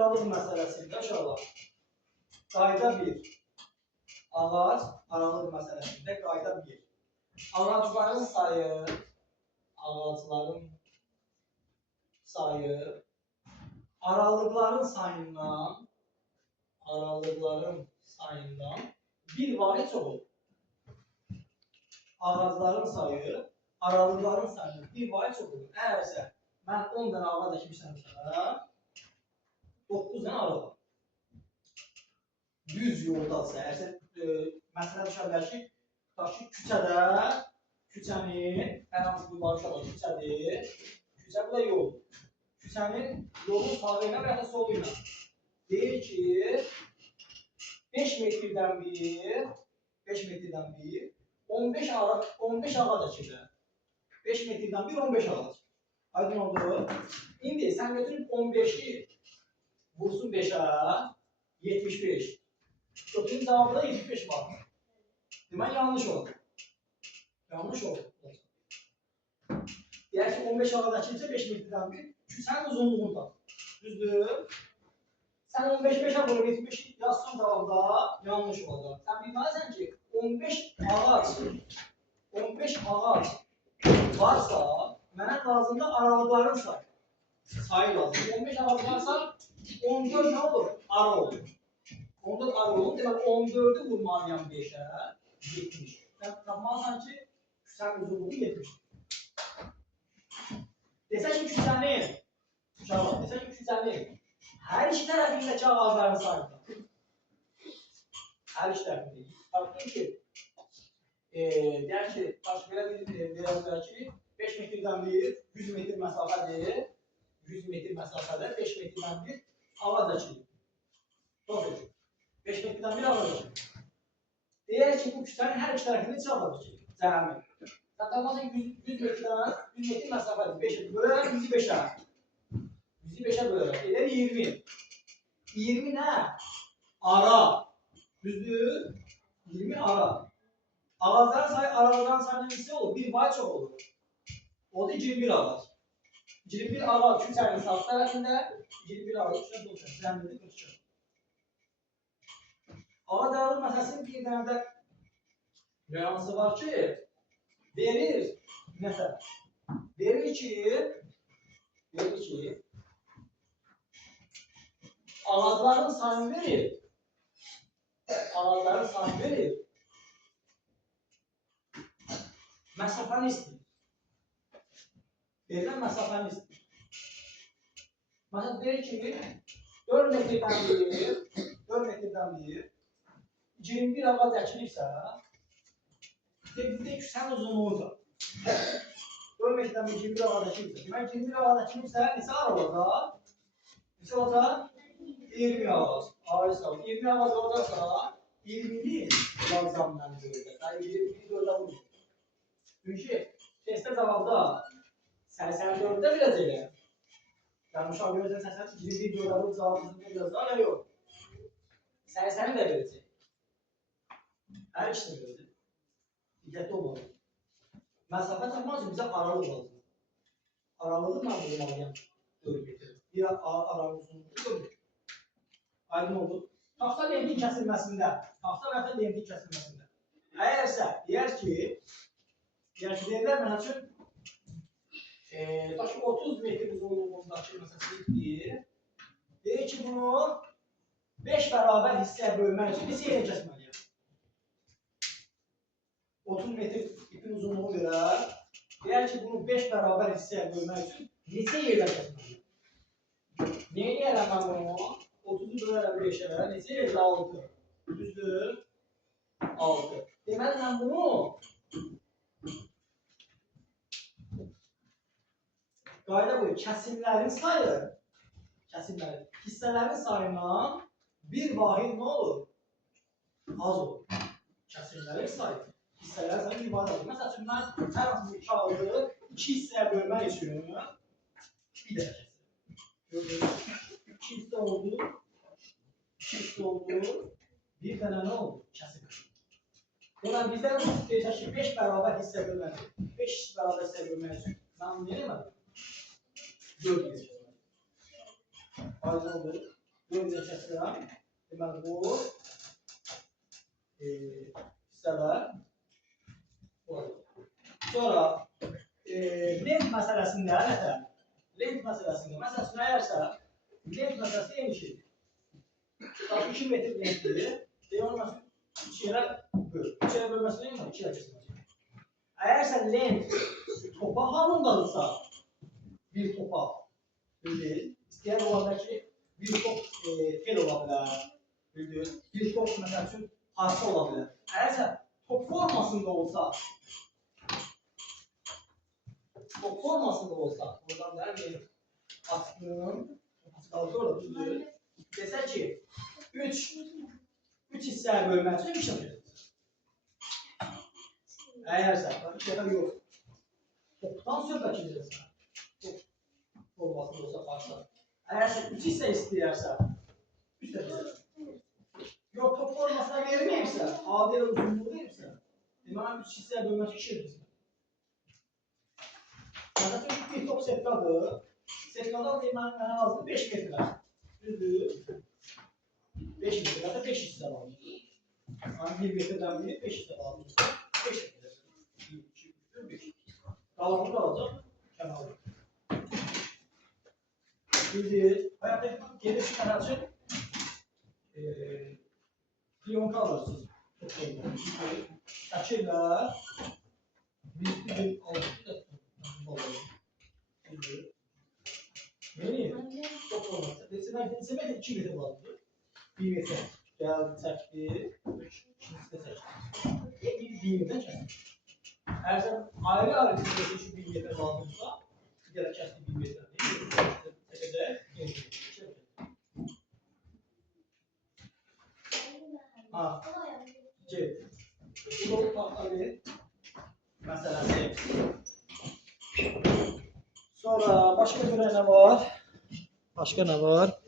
aralıq məsələsində uşaqlar qayda 1. Ağac aralıq məsələsində qayda 1. Ağacların sayı aralıqların sayından bir vahid çox olur. Ağacların sayı aralıqların sayından bir vahid çox olur. Əgərsə mən 10 dənə ağac əkmişəmsə 9 dənə aralıq. Düz yoldadsa, əgərsə məsələ düşə bilər ki, küçənin hər hansı bir varışa var, küçədir. Küçə bu da yoldur. Küçənin yolun sağı ilə və ya da solu ilə. Deyir ki, 5 metrdən bir 15 ağac əkirlər. 5 metrdən bir 15 ağac. Aydın oldu. İndi sən götürüb 15'i vursun 5'ə 75. Götürün cavabı da 75 var. Demək yanlış oldu. Deyək ki 15 ağac əkilsə 5 metrdən bir küçənin uzunluğunu tap. Düzdür? Sən 15'ə vurub 75 yazsan cavabda yanlış olacaq. Sən bilməlisən ki 15 ağac varsa mənə lazımda aralıqların sayı lazım. 15 ağac varsa 14 nə olur? Ara olur. 14 ara olur. Demək 14'ü vurmalıyam 5'ə 70. Sən tapmalısan ki küçənin uzunluğu 70. Desək ki küçənin hər iki tərəfindəki ağacların sayıdır. Hər iki tərəfindəki. Baxın ki, deyək ki, belə verəmlər ki, 5 metrdən bir 100 metr məsafədir. 100 metr məsafədə 5 metrdən bir ağac əkilir. Doğru. 5 metrdən bir ağac əkilir. Deyək ki, bu küçənin hər iki tərəfində neçə ağac əkilir? Cəmi. Sən tapmasın 100 metr məsafədir. 5 bölərəm 100'i 5'ə. 100'i 5'ə bölərəm. Elər 20. 20 nə? Ara. Düzdür? 20 ara. Ağacların sayı aralıqların sayından neçə olur? Bir vahid çox olur. O da 21 ağac. 21 ağac küçənin sağ tərəfində, 21 ağac küçənin sol tərəfində. 42. Ağac aralıq məsələsinin bir dənə də reyansı var ki, verir ki ağacların sayını verir. Məsafəni istəyir. Verilən məsafəni istəyir. Məsələn, deyir ki, 4 metrdən bir 21 ağac əkilibsə, bizdə küçənin uzunluğudur. 4 metrdən bir 21 ağac əkilibsə, demək 21 ağac əkilibsə, neçə ara olacaq? 20 ağac. 20 ağac olacaqsa, 20'ni yazacağım mən böyüdə. 20'ni böyüdə vurur. Çünki testdə cavabda 84'də biləcəklər. Yəni uşaq görəcək 21 böyüdə vurur cavabımızın ne yazar ya yox. 80'i də verəcək. Hər ikisini verəcək. Diqqətli olmalı. Məsafə tapmaq üçün bizə aralıq lazım. Aralığı mən bulmalıyam 4 metr. Bir aralıq uzunluğu 4 metr. Aydın oldu. Taxta lentin kəsilməsində. Əgərsə, deyər ki, deyirlər mənə üçün 30 metr uzunluğundakı məsələsidir. Deyir ki, bunu 5 bərabər hissəyə bölmək üçün neçə yerə kəsməliyəm? 30 metr ipin uzunluğu verər. Deyər ki, bunu 5 bərabər hissəyə bölmək üçün neçə yerə kəsməliyəm? Nə eləyərəm mən bunu? 30'u bölərəm 5'ə, neçə yerdə 6? Düzdür? 6. Deməli, mən bunu qayda qoyub, kəsimlərin sayı, hissələrin sayından bir vahid nə olur? Az olur. Kəsimlərin sayı, hissələrin sayı bir vahid olur. Məsəl üçün, mən hər hansı bir kağıdı 2 hissəyə bölmək üçün bir dənə kəsim. Gördünüz? 2 hissə oldu. Bir dənə nə oldu? Kəsim. Deməli, bizdən deyəcək ki, 5 bərabər hissə bölmək üçün, 5 bərabər hissə bölmək üçün mən bunu eləmədim. 4 hissə. Aydın oldu. 4-ə kəsirəm. Deməli, bu hissələr olacaq. Sonra lent məsələsində məsələsində əgərsə lent məsələsi demiş ki, 2 metr lentdir. Deməli, 3 yerə böl. 3 yerə bölməsi neyim var? 2 yerə kesilməcək. Əgərsə lent topa halındadırsa, bir topa bildin, istəyər ola bilər ki, bir top tel ola bilər, bildin, bir top məsəl üçün parça ola bilər. Əgərsə top formasında olsa, buradan da bir açdım, qaldı orada düzdür. Desək ki, 3 hissəyə bölmək üçün 2 yapacaq. Əgərsə, 2 dəfə yox, topdan söhbət edirsən, top formasında olsa parça. Əgərsə 3 hissə istəyərsə, 3 dəfə yox, top formasına verməyibsə, adi uzunluğu veribsə, deməli 3 hissəyə bölmək üçün 2 yapacaq. Məsələn, bir top setkadır. Setkadan mənə lazım 5 metrə. Düzdür? 5 metrədə 5 hissə lazım. Yəni 1 metrdən 5 hissə lazım. 5 metrə. 1, 2, 3, 4, 5. Qalanı qalacaq kənarda. Düzdür? Həyata gedib çıxan üçün piyonka alırsınız. Şəkillər bir alırsınız. Neyini? Çok olmaz. Desemek 2 metre lazımdır. 1 metre. Geldi çəkdi. 2-ci də çəkdi. 1 metre çəkdi. Əgər sən ayrı desekin şu 1 metre lazımsa, bir kere kəsdi 1 metre. Çəkəcək. Ha. Get. Bu da tahtalı məsələsi. Sonra başka bir ne var? Başka ne var?